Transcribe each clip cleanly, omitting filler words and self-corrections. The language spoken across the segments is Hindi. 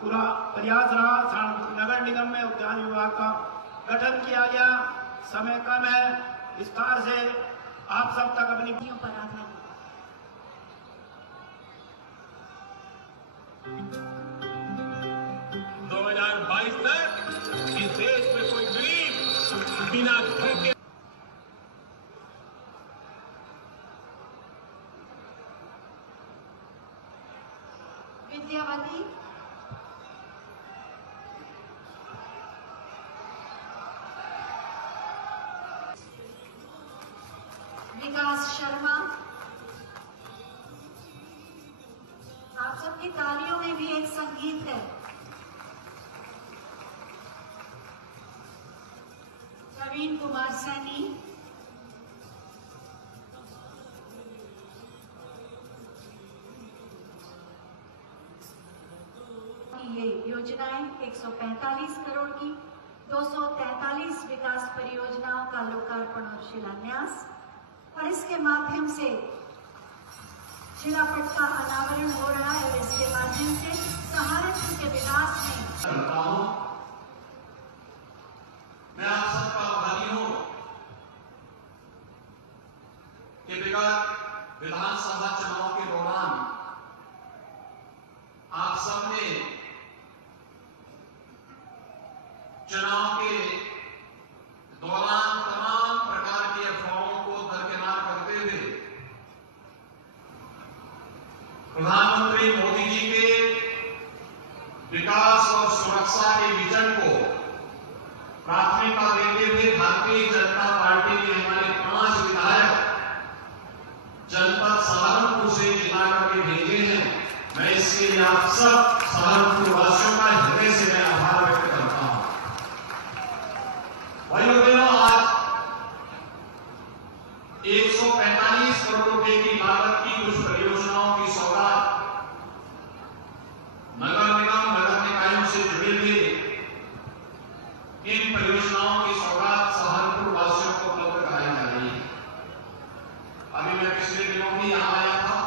पूरा प्रयास रहा। नगर निगम में उद्यान विभाग का गठन किया गया। समय कम है, विस्तार से आप सब तक अपनी पर आधारित 2022 तक इस देश में कोई गरीब बिना घर के विद्यावती, विकास शर्मा। आप सबकी तालियों में भी एक संगीत है। प्रवीण कुमार सैनी, ये योजनाएं 145 करोड़ की 243 विकास परियोजनाओं का लोकार्पण और शिलान्यास, और इसके माध्यम से शिलापट का अनावरण हो रहा है और इसके माध्यम से सहारनपुर के विकास में मैं आप सबका आभारी हूं कि विगत विधानसभा चुनाव के दौरान आप सबने चुनाव के दौरान तमाम प्रकार की अफवाहों को दरकिनार करते हुए प्रधानमंत्री मोदी जी के विकास और सुरक्षा के विजन को प्राथमिकता देते हुए भारतीय जनता पार्टी के हमारे 5 विधायक जनपद सहारनपुर से जिला करके भेजे हैं। मैं इसके लिए आप सब सहारनपुर वासियों का हृदय से मैं आभार व्यक्त करता हूं। भाइयों बहनों, आज 145 करोड़ रुपए की लागत की कुछ परियोजनाओं की सौगात नगर निगम नगर निकायों से जुड़े हुए इन परियोजनाओं की सौगात सहारनपुर वासियों को उपलब्ध कराई जा रही है। अभी मैं पिछले दिनों भी यहां आया था।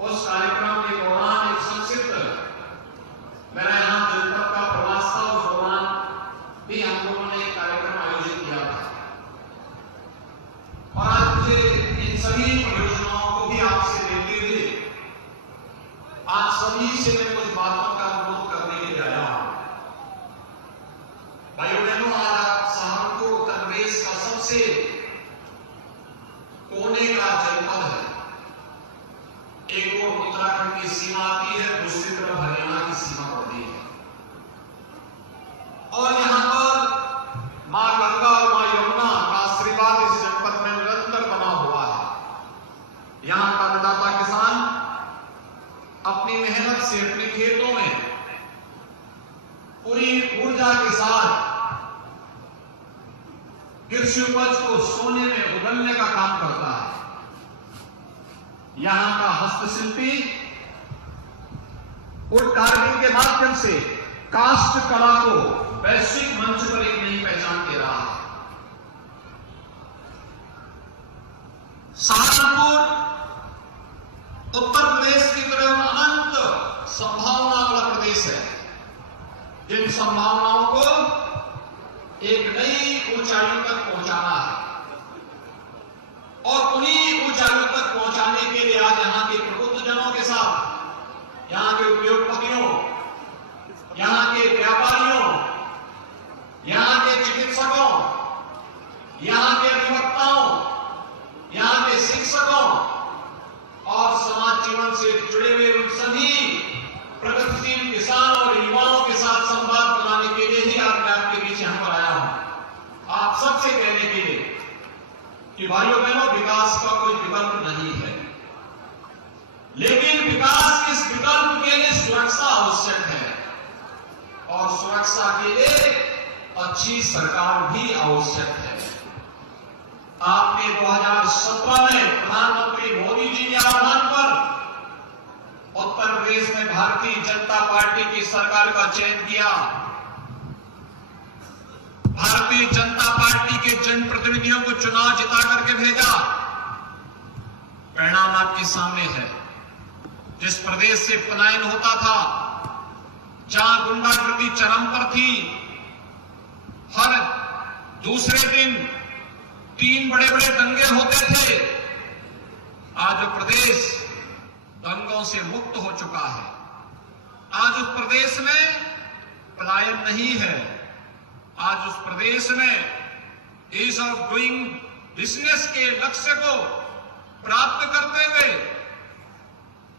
उस कार्यक्रम के दौरान एक संक्षिप्त मेरा यहां जनपद का प्रवास था। उस दौरान भी हम लोगों ने एक कार्यक्रम आयोजित किया था और आज मुझे इन सभी परियोजनाओं को भी आपसे मिलते हुए आज सभी से मैं कुछ बातों का अनुरोध करने के लिए आया हूं। भाइयों बहनों, आज सहारनपुर उत्तर प्रदेश का सबसे कोने का जनपद है। एक ओर उत्तराखंड की सीमा आती है, दूसरी तरफ हरियाणा की सीमा पड़ती है और यहां पर मां गंगा और मां यमुना का आशीर्वाद इस जनपद में निरंतर बना हुआ है। यहां का अन्नदाता किसान अपनी मेहनत से अपने खेतों में पूरी ऊर्जा के साथ कृषि उपज को सोने में बदलने का काम करता है। यहां का हस्तशिल्पी वुड कार्विंग के माध्यम से काष्ठ कला को वैश्विक मंच पर एक नई पहचान दे रहा है। सहारनपुर उत्तर प्रदेश की तरह अनंत संभावना वाला प्रदेश है, जिन संभावनाओं को एक नई ऊंचाइयों तक पहुंचाना है और उन्हीं ऊंचाइयों तक पहुंचाने के लिए आज यहां के प्रबुद्धजनों के साथ, यहां के उद्योगपतियों, यहां के व्यापारियों, यहां के चिकित्सकों, यहां के अधिवक्ताओं, यहां के शिक्षकों और समाज जीवन से जुड़े हुए उन सभी प्रगतिशील किसान और युवाओं के साथ संवाद बनाने के लिए ही आज मैं आपके बीच यहां पर आया हूं। आप सबसे कहने के लिए कि भाइयों बहनों, विकास का कोई विकल्प नहीं है, लेकिन विकास के इस विकल्प के लिए सुरक्षा आवश्यक है और सुरक्षा के लिए अच्छी सरकार भी आवश्यक है। आपने 2017 में प्रधानमंत्री मोदी जी के आह्वान पर उत्तर प्रदेश में भारतीय जनता पार्टी की सरकार का चयन किया। भारतीय जनता पार्टी के जनप्रतिनिधियों को चुनाव जिता करके भेजा। परिणाम आपके सामने है। जिस प्रदेश से पलायन होता था, जहां गुंडागर्दी चरम पर थी, हर दूसरे दिन 3 बड़े-बड़े दंगे होते थे, आज प्रदेश दंगों से मुक्त हो चुका है। आज उस प्रदेश में पलायन नहीं है। आज उस प्रदेश में ईज ऑफ डूइंग बिजनेस के लक्ष्य को प्राप्त करते हुए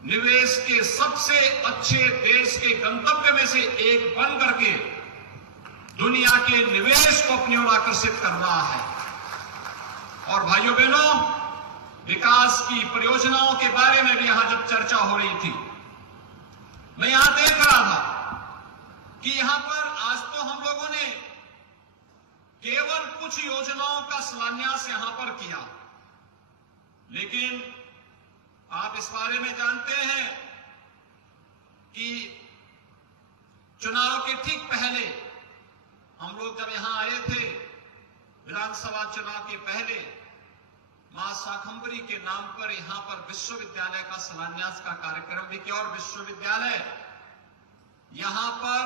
निवेश के सबसे अच्छे देश के गंतव्य में से एक बन करके दुनिया के निवेश को अपनी ओर आकर्षित कर रहा है। और भाइयों बहनों, विकास की परियोजनाओं के बारे में भी यहां जब चर्चा हो रही थी, मैं यहां देख रहा था कि यहां पर आज तो हम लोगों ने केवल कुछ योजनाओं का शिलान्यास यहां पर किया, लेकिन आप इस बारे में जानते हैं कि चुनाव के ठीक पहले हम लोग जब यहां आए थे, विधानसभा चुनाव के पहले मां शाकंभरी के नाम पर यहां पर विश्वविद्यालय का शिलान्यास का कार्यक्रम भी किया और विश्वविद्यालय यहां पर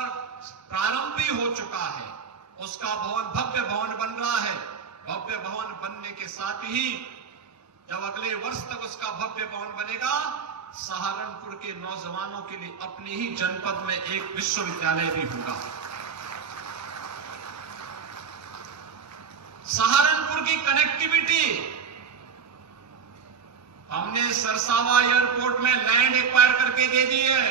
प्रारंभ भी हो चुका है। उसका भवन भव्य भवन बन रहा है। भव्य भवन बनने के साथ ही जब अगले वर्ष तक उसका भव्य भवन बनेगा, सहारनपुर के नौजवानों के लिए अपने ही जनपद में एक विश्वविद्यालय भी होगा। सहारनपुर की कनेक्टिविटी, हमने सरसावा एयरपोर्ट में लैंड एक्वायर करके दे दी है,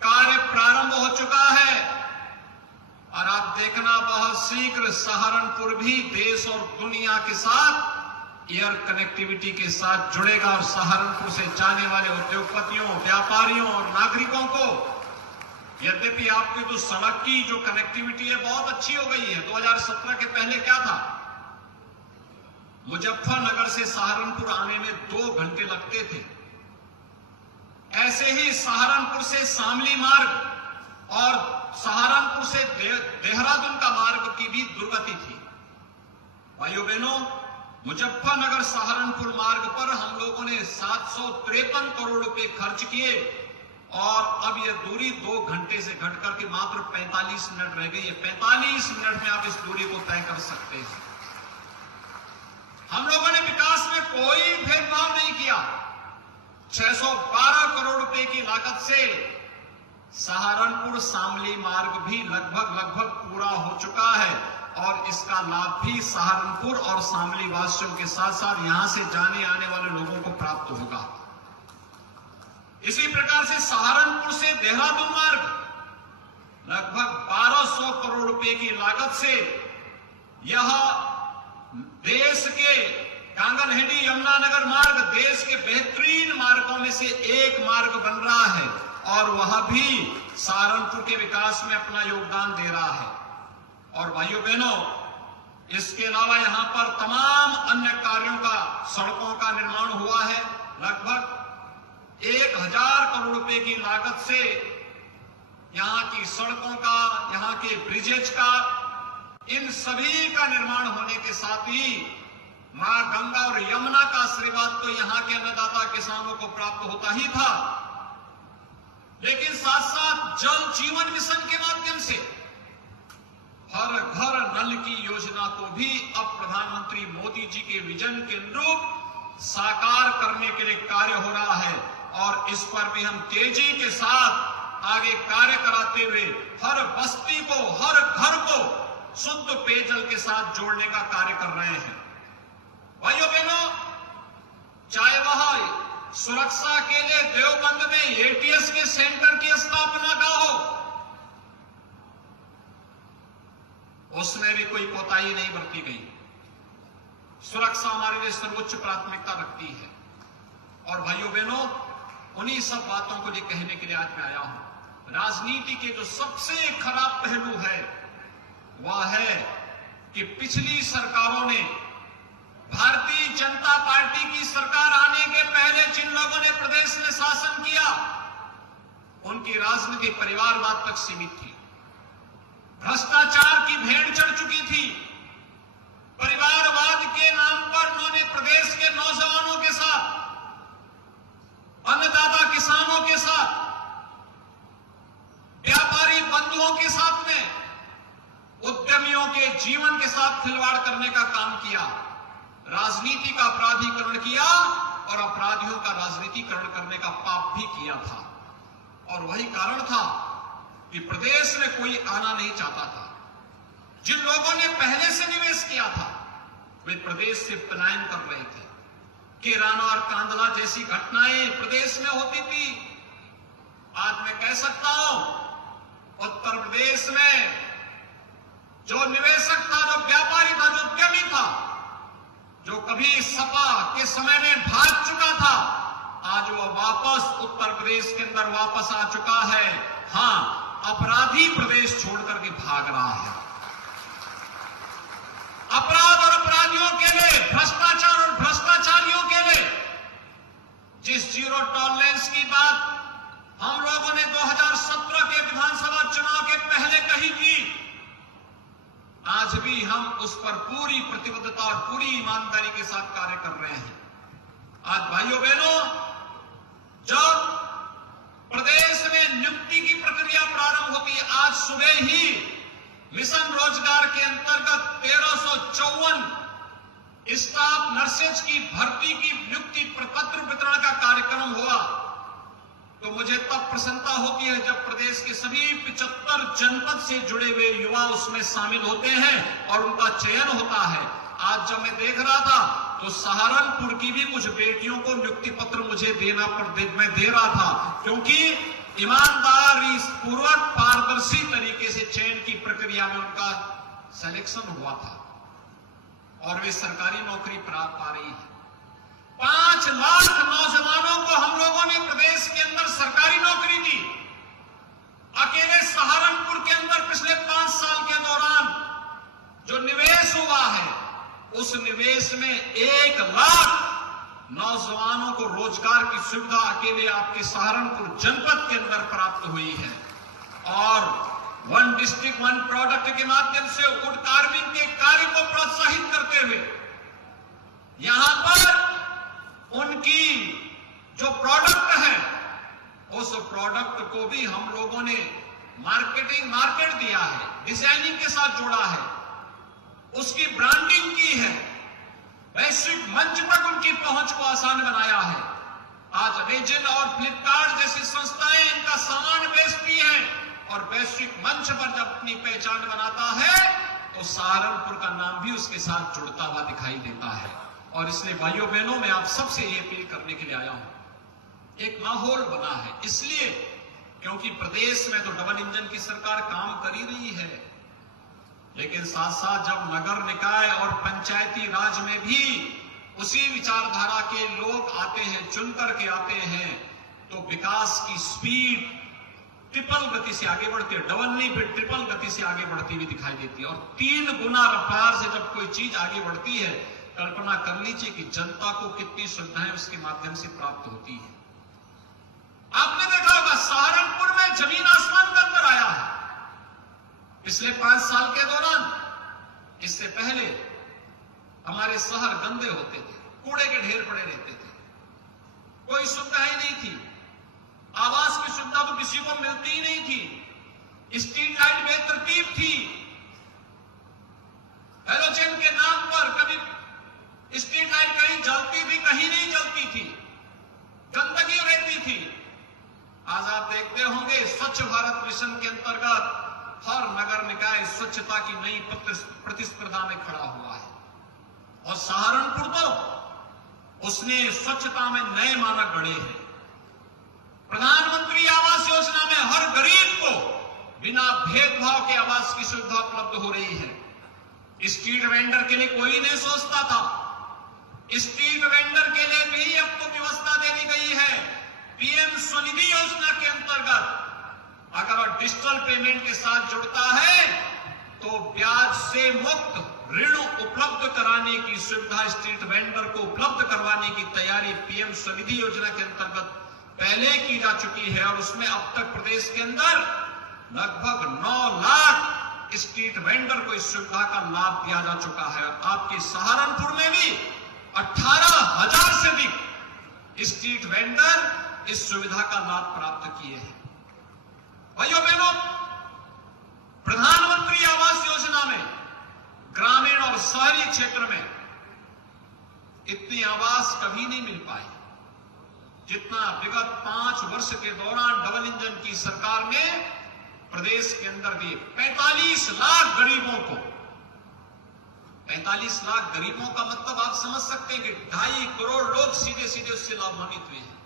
कार्य प्रारंभ हो चुका है और आप देखना बहुत शीघ्र सहारनपुर भी देश और दुनिया के साथ एयर कनेक्टिविटी के साथ जुड़ेगा और सहारनपुर से जाने वाले उद्योगपतियों, व्यापारियों और नागरिकों को, यद्यपि आपकी तो सड़क की जो कनेक्टिविटी है बहुत अच्छी हो गई है। 2017 के पहले क्या था, मुजफ्फरनगर से सहारनपुर आने में 2 घंटे लगते थे। ऐसे ही सहारनपुर से शामली मार्ग और सहारनपुर से देहरादून का मार्ग की भी दुर्गति थी। भाइयों बहनों, मुजफ्फरनगर सहारनपुर मार्ग पर हम लोगों ने 753 करोड़ रुपए खर्च किए और अब यह दूरी 2 घंटे से घटकर के मात्र 45 मिनट रह गई है। 45 मिनट में आप इस दूरी को तय कर सकते हैं। हम लोगों ने विकास में कोई भेदभाव नहीं किया। 612 करोड़ रुपए की लागत से सहारनपुर शामली मार्ग भी लगभग पूरा हो चुका है और इसका लाभ भी सहारनपुर और शामली वासियों के साथ साथ यहां से जाने आने वाले लोगों को प्राप्त होगा। इसी प्रकार से सहारनपुर से देहरादून मार्ग लगभग 1200 करोड़ रुपए की लागत से यह देश के कांगनहेड़ी यमुनानगर मार्ग देश के बेहतरीन मार्गों में से एक मार्ग बन रहा है और वह भी सहारनपुर के विकास में अपना योगदान दे रहा है। और भाइयों बहनों, इसके अलावा यहां पर तमाम अन्य कार्यों का, सड़कों का निर्माण हुआ है। लगभग 1000 करोड़ रुपए की लागत से यहां की सड़कों का, यहां के ब्रिजेज का, इन सभी का निर्माण होने के साथ ही मां गंगा और यमुना का आशीर्वाद तो यहां के अन्नदाता किसानों को प्राप्त होता ही था, लेकिन साथ साथ जल जीवन मिशन के माध्यम से हर घर नल की योजना को भी अब प्रधानमंत्री मोदी जी के विजन के अनुरूप साकार करने के लिए कार्य हो रहा है और इस पर भी हम तेजी के साथ आगे कार्य कराते हुए हर बस्ती को, हर घर को शुद्ध पेयजल के साथ जोड़ने का कार्य कर रहे हैं। भाइयों बहनों, चाहे वह सुरक्षा के लिए देवबंद में एटीएस के सेंटर की स्थापना का हो, उसमें भी कोई कोताही नहीं बरती गई। सुरक्षा हमारे लिए सर्वोच्च प्राथमिकता रखती है। और भाइयों बहनों, उन्हीं सब बातों को कहने के लिए आज मैं आया हूं। राजनीति के जो सबसे खराब पहलू है वह है कि पिछली सरकारों ने, भारतीय जनता पार्टी की सरकार आने के पहले जिन लोगों ने प्रदेश में शासन किया, उनकी राजनीति परिवारवाद तक सीमित थी, भ्रष्टाचार की भेंट चढ़ चुकी थी। परिवारवाद के नाम पर उन्होंने प्रदेश के नौजवानों के साथ, अन्नदाता किसानों के साथ जीवन के साथ खिलवाड़ करने का काम किया, राजनीति का अपराधीकरण किया और अपराधियों का राजनीतिकरण करने का पाप भी किया था। और वही कारण था कि प्रदेश में कोई आना नहीं चाहता था। जिन लोगों ने पहले से निवेश किया था वे प्रदेश से पलायन कर रहे थे। किराना और कांदला जैसी घटनाएं प्रदेश में होती थी। आज मैं कह सकता हूं, उत्तर प्रदेश में जो निवेशक था, जो व्यापारी था, जो उद्यमी था, जो कभी सपा के समय में भाग चुका था, आज वो वापस उत्तर प्रदेश के अंदर वापस आ चुका है। हां, अपराधी प्रदेश छोड़कर के भाग रहा है। अपराध और अपराधियों के लिए, भ्रष्टाचार और भ्रष्टाचारियों के लिए जिस जीरो टॉलरेंस की बात हम लोगों ने 2017 के विधानसभा चुनाव के पहले कही थी, आज भी हम उस पर पूरी प्रतिबद्धता और पूरी ईमानदारी के साथ कार्य कर रहे हैं। आज भाइयों बहनों, जब प्रदेश में नियुक्ति की प्रक्रिया प्रारंभ होती है, आज सुबह ही मिशन रोजगार के अंतर्गत 1354 स्टाफ नर्सेज की भर्ती की नियुक्ति प्रपत्र वितरण का कार्यक्रम हुआ, तो मुझे तब प्रसन्नता होती है जब प्रदेश के सभी 75 जनपद से जुड़े हुए युवा उसमें शामिल होते हैं और उनका चयन होता है। आज जब मैं देख रहा था तो सहारनपुर की भी कुछ बेटियों को नियुक्ति पत्र मुझे मैं दे रहा था, क्योंकि ईमानदारी पूर्वक पारदर्शी तरीके से चयन की प्रक्रिया में उनका सिलेक्शन हुआ था और वे सरकारी नौकरी प्राप्त पा रही है। 5 लाख नौजवानों को हम लोगों ने प्रदेश के अंदर सरकारी नौकरी दी। अकेले सहारनपुर के अंदर पिछले 5 साल के दौरान जो निवेश हुआ है, उस निवेश में 1 लाख नौजवानों को रोजगार की सुविधा अकेले आपके सहारनपुर जनपद के अंदर प्राप्त हुई है। और वन डिस्ट्रिक्ट वन प्रोडक्ट के माध्यम से वुड कार्विंग के कार्य को प्रोत्साहित करते हुए यहां पर उनकी जो प्रोडक्ट है, उस प्रोडक्ट को भी हम लोगों ने मार्केट दिया है, डिजाइनिंग के साथ जोड़ा है, उसकी ब्रांडिंग की है, वैश्विक मंच तक उनकी पहुंच को आसान बनाया है। आज अमेजन और फ्लिपकार्ट जैसी संस्थाएं इनका सामान बेचती हैं और वैश्विक मंच पर जब अपनी पहचान बनाता है तो सहारनपुर का नाम भी उसके साथ जुड़ता हुआ दिखाई देता है। और इसलिए भाइयों बहनों, मैं आप सबसे ये अपील करने के लिए आया हूं। एक माहौल बना है इसलिए क्योंकि प्रदेश में तो डबल इंजन की सरकार काम कर ही रही है, लेकिन साथ साथ जब नगर निकाय और पंचायती राज में भी उसी विचारधारा के लोग आते हैं, चुन करके आते हैं, तो विकास की स्पीड ट्रिपल गति से आगे बढ़ती है, डबल नहीं फिर ट्रिपल गति से आगे बढ़ती हुई दिखाई देती है। और 3 गुना रफ्तार से जब कोई चीज आगे बढ़ती है, कल्पना कर लीजिए कि जनता को कितनी सुविधाएं उसके माध्यम से प्राप्त होती है। आपने देखा होगा सहारनपुर में जमीन आसमान का अंतर आया है पिछले 5 साल के दौरान। इससे पहले हमारे शहर गंदे होते थे, कूड़े के ढेर पड़े रहते थे, कोई सुविधा ही नहीं थी, आवास की सुविधा तो किसी को मिलती ही नहीं थी, स्ट्रीट लाइट बेतरतीब थी, हेलोजन के नाम पर कभी स्ट्रीट लाइट कहीं जलती थी, कहीं नहीं जलती थी, गंदगी रहती थी। आज आप देखते होंगे स्वच्छ भारत मिशन के अंतर्गत हर नगर निकाय स्वच्छता की नई प्रतिस्पर्धा में खड़ा हुआ है और सहारनपुर तो उसने स्वच्छता में नए मानक गढ़े हैं। प्रधानमंत्री आवास योजना में हर गरीब को बिना भेदभाव के आवास की सुविधा उपलब्ध हो रही है। स्ट्रीट वेंडर के लिए कोई नहीं सोचता था, स्ट्रीट वेंडर के लिए भी अब तो व्यवस्था दे दी गई है। पीएम स्वनिधि योजना के अंतर्गत अगर वह डिजिटल पेमेंट के साथ जुड़ता है तो ब्याज से मुक्त ऋण उपलब्ध कराने की सुविधा स्ट्रीट वेंडर को उपलब्ध करवाने की तैयारी पीएम स्वनिधि योजना के अंतर्गत पहले की जा चुकी है। और उसमें अब तक प्रदेश के अंदर लगभग 9 लाख स्ट्रीट वेंडर को इस सुविधा का लाभ दिया जा चुका है। आपके सहारनपुर में भी 18,000 से अधिक स्ट्रीट वेंडर इस सुविधा का लाभ प्राप्त किए हैं। भाइयों बहनों, प्रधानमंत्री आवास योजना में शहरी क्षेत्र में इतनी आवास कभी नहीं मिल पाई जितना विगत 5 वर्ष के दौरान डबल इंजन की सरकार ने प्रदेश के अंदर दिए। 45 लाख गरीबों को, 45 लाख गरीबों का मतलब आप समझ सकते हैं कि 2.5 करोड़ लोग सीधे सीधे उससे लाभान्वित हुए हैं।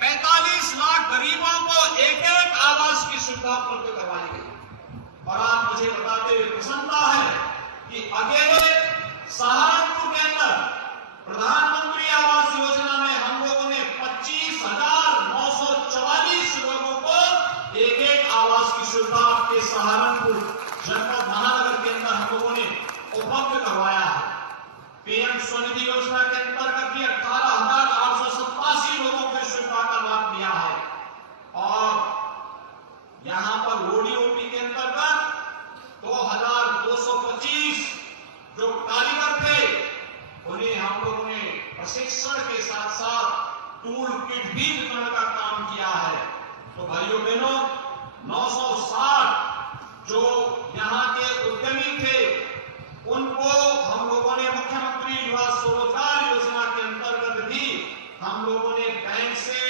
45 लाख गरीबों को एक एक आवास की सुविधा उपलब्ध करवाई गई। और आज मुझे बताते हुए प्रसन्नता है कि अकेले सहारनपुर के अंदर प्रधानमंत्री आवास योजना में हम लोगों ने 25,944 लोगों को एक एक आवास की सुविधा आपके सहारनपुर जनपद महानगर के अंदर हम लोगों ने उपलब्ध करवाया है। पीएम स्वनिधि योजना के अंतर्गत भी 18,887 लोगों को सुविधा का लाभ दिया है। और यहां पर ओडीओपी के अंतर्गत 2,225 जो कारीगर थे उन्हें हम लोगों ने प्रशिक्षण के साथ साथ टूल किट भी वितरण का काम किया है। तो भाइयों बहनों, 960 जो यहां के उद्यमी थे उनको हम लोगों ने मुख्यमंत्री युवा स्वरोजगार योजना के अंतर्गत भी हम लोगों ने बैंक से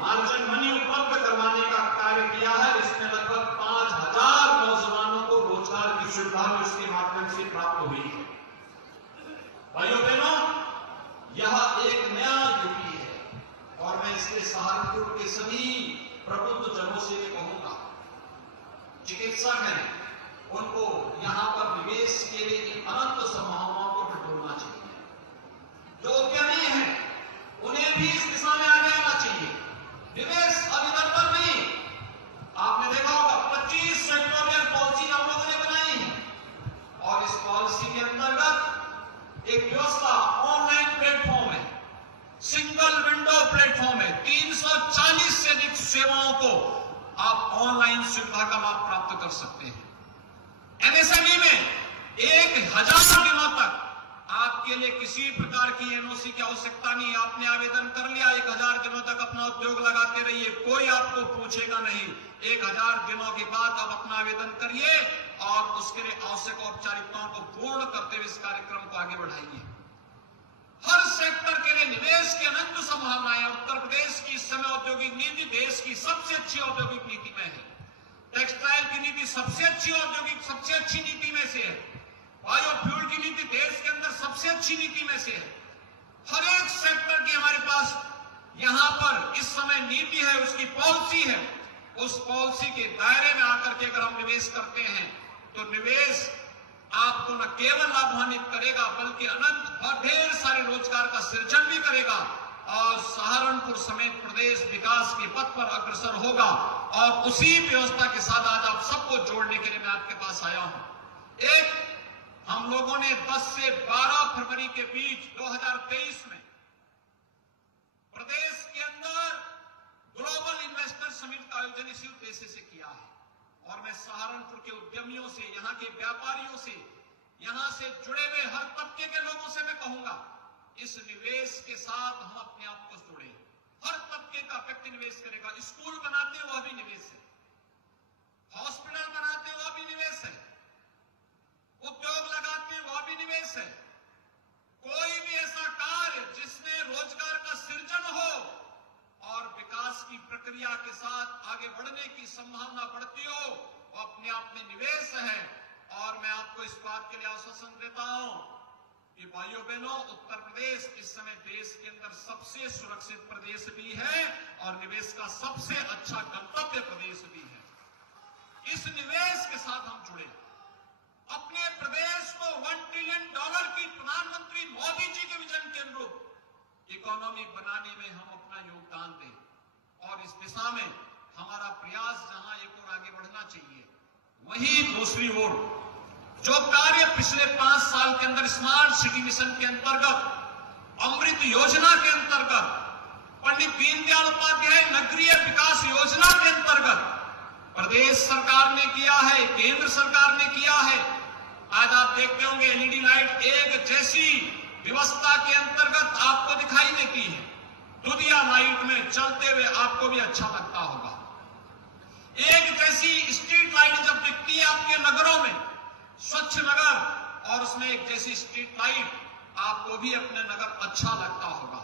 मार्जिन मनी उपलब्ध करवाने का कार्य किया है। इसमें लगभग 5,000 नौजवानों को रोजगार की सुविधा भी इसके माध्यम से प्राप्त हुई है। भाइयों बहनों, यह एक नया यूपी है और मैं इसके सहारनपुर के सभी प्रबुद्ध जनों से भी कहूंगा, चिकित्सक हैं उनको यहां पर निवेश के लिए अनंत संभावनाओं को टटोलना चाहिए। जो उद्यमी हैं उन्हें भी इस दिशा में आगे आना चाहिए। निवेश अभिनंदन नहीं, आपने देखा होगा 25 सेक्टोरियल पॉलिसी हम लोगों ने बनाई है और इस पॉलिसी के अंतर्गत एक व्यवस्था ऑनलाइन प्लेटफॉर्म है, सिंगल विंडो प्लेटफॉर्म है। 340 से अधिक सेवाओं को आप ऑनलाइन सुविधा का लाभ प्राप्त कर सकते हैं। एमएसएमई में 1,000 दिनों तक आपके लिए किसी प्रकार की एनओसी की आवश्यकता नहीं। आपने आवेदन कर लिया, 1,000 दिनों तक अपना उद्योग लगाते रहिए, कोई आपको पूछेगा नहीं। 1,000 दिनों के बाद आप अपना आवेदन करिए और उसके लिए आवश्यक औपचारिकताओं को पूर्ण करते हुए इस कार्यक्रम को आगे बढ़ाइए। हर सेक्टर के लिए निवेश की अनंत संभावनाएं। उत्तर प्रदेश की इस समय औद्योगिक नीति देश की सबसे अच्छी औद्योगिक नीति में है। टेक्सटाइल की नीति सबसे अच्छी नीति में से है। बायोफ्यूल की नीति देश के अंदर सबसे अच्छी नीति में से है। हर एक सेक्टर की हमारे पास यहां पर इस समय नीति है, उसकी पॉलिसी है। उस पॉलिसी के दायरे में आकर के अगर हम निवेश करते हैं तो निवेश आपको न केवल लाभान्वित करेगा बल्कि अनंत और ढेर सारे रोजगार का सृजन भी करेगा और सहारनपुर समेत प्रदेश विकास के पथ पर अग्रसर होगा। और उसी व्यवस्था के साथ आज आप सबको जोड़ने के लिए मैं आपके पास आया हूं। एक हम लोगों ने 10 से 12 फरवरी के बीच 2023 में प्रदेश के अंदर ग्लोबल इन्वेस्टर समिट का आयोजन इसी उद्देश्य से किया है। और मैं सहारनपुर के उद्यमियों से, यहां के व्यापारियों से, यहां से जुड़े हुए हर तबके के लोगों से मैं कहूंगा, इस निवेश के साथ हम अपने आप को जोड़े। हर तबके का व्यक्ति निवेश करेगा। स्कूल बनाते वह भी निवेश है, हॉस्पिटल बनाते वह भी निवेश है, उद्योग लगाते वह भी निवेश है। कोई भी ऐसा कार्य जिसमें रोजगार का सृजन हो और विकास की प्रक्रिया के साथ आगे बढ़ने की संभावना बढ़ती हो, वो अपने आप में निवेश है। और मैं आपको इस बात के लिए आश्वासन देता हूं कि भाइयों बहनों, उत्तर प्रदेश इस समय देश के अंदर सबसे सुरक्षित प्रदेश भी है और निवेश का सबसे अच्छा गंतव्य प्रदेश भी है। इस निवेश के साथ हम जुड़े, अपने प्रदेश को $1 ट्रिलियन की प्रधानमंत्री मोदी जी के विजन के अनुरूप इकोनॉमी बनाने में हम अपना योगदान दें। और इस दिशा में हमारा प्रयास जहां एक और आगे बढ़ना चाहिए, वहीं दूसरी ओर जो कार्य पिछले 5 साल के अंदर स्मार्ट सिटी मिशन के अंतर्गत, अमृत योजना के अंतर्गत, पंडित दीनदयाल उपाध्याय नगरीय विकास योजना के अंतर्गत प्रदेश सरकार ने किया है, केंद्र सरकार ने किया है। आज आप देखते होंगे एलईडी लाइट एक जैसी व्यवस्था के अंतर्गत आपको दिखाई देती है। दुनिया लाइट में चलते हुए आपको भी अच्छा लगता होगा। एक जैसी स्ट्रीट लाइट जब दिखती है आपके नगरों में, स्वच्छ नगर और उसमें एक जैसी स्ट्रीट लाइट, आपको भी अपने नगर अच्छा लगता होगा।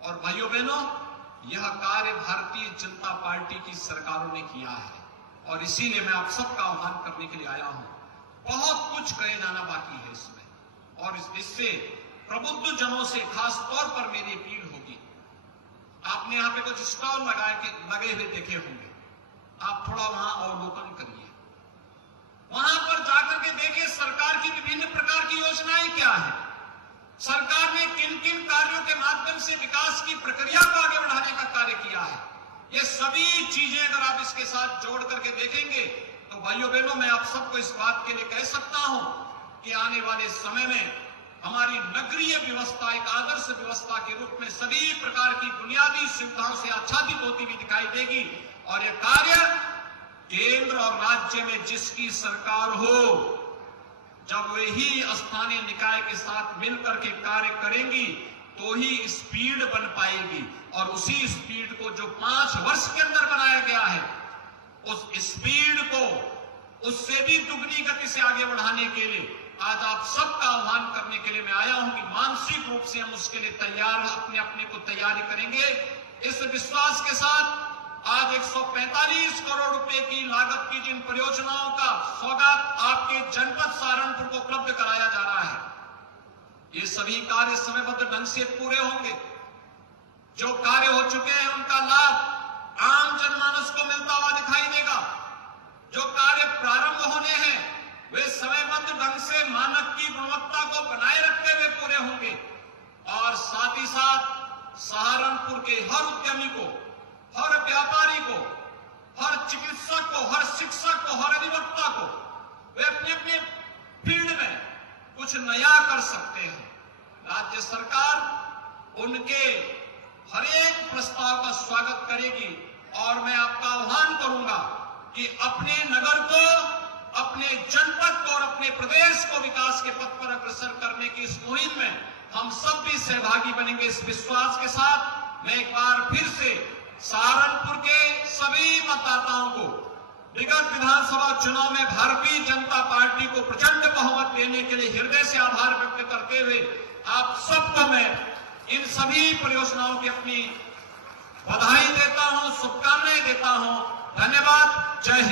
और भाइयों बहनों, यह कार्य भारतीय जनता पार्टी की सरकारों ने किया है और इसीलिए मैं आप सबका आह्वान करने के लिए आया हूं। बहुत कुछ कहे जाना बाकी है इसमें और इससे प्रबुद्ध जनों से खास तौर पर मेरी अपील होगी। आपने यहां पे कुछ स्टॉल लगे हुए देखे होंगे, आप थोड़ा वहां अवलोकन करिए, वहां पर जाकर के देखिए सरकार की विभिन्न प्रकार की योजनाएं क्या है, सरकार ने किन किन कार्यों के माध्यम से विकास की प्रक्रिया को आगे बढ़ाने का कार्य किया है। ये सभी चीजें अगर आप इसके साथ जोड़ करके देखेंगे तो भाइयों बहनों, मैं आप सबको इस बात के लिए कह सकता हूं कि आने वाले समय में हमारी नगरीय व्यवस्था एक आदर्श व्यवस्था के रूप में सभी प्रकार की बुनियादी सुविधाओं से आच्छादित होती हुई दिखाई देगी। और यह कार्य केंद्र और राज्य में जिसकी सरकार हो, जब वे ही स्थानीय निकाय के साथ मिलकर के कार्य करेंगी तो ही स्पीड बन पाएगी। और उसी स्पीड को जो 5 वर्ष के अंदर बनाया गया है, उस स्पीड को उससे भी दुगनी गति से आगे बढ़ाने के लिए आज आप सबका आह्वान करने के लिए मैं आया हूं कि मानसिक रूप से हम उसके लिए तैयार अपने अपने को तैयारी करेंगे। इस विश्वास के साथ आज 145 करोड़ रुपए की लागत की जिन परियोजनाओं का सौगात आपके जनपद सहारनपुर को उपलब्ध कराया जा रहा है, ये सभी कार्य समयबद्ध ढंग से पूरे होंगे। जो कार्य हो चुके हैं उनका लाभ आम जनमानस को मिलता हुआ दिखाई देगा। जो कार्य प्रारंभ होने हैं वे समयबद्ध ढंग से मानक की गुणवत्ता को बनाए रखते हुए पूरे होंगे। और साथ ही साथ सहारनपुर के हर उद्यमी को, हर व्यापारी को, हर चिकित्सक को, हर शिक्षक को, हर अधिवक्ता को वे अपने अपने फील्ड में कुछ नया कर सकते हैं। राज्य सरकार उनके हर एक प्रस्ताव का स्वागत करेगी और मैं आपका आह्वान करूंगा कि अपने नगर को, अपने जनपद को और अपने प्रदेश को विकास के पथ पर अग्रसर करने की इस मुहिम में हम सब भी सहभागी बनेंगे। इस विश्वास के साथ मैं एक बार फिर से सहारनपुर के सभी मतदाताओं को विगत विधानसभा चुनाव में भारतीय जनता पार्टी को प्रचंड बहुमत देने के लिए हृदय से आभार व्यक्त करते हुए आप सबको मैं इन सभी परियोजनाओं की अपनी बधाई देता हूं, शुभकामनाएं देता हूं। धन्यवाद। जय हिंद।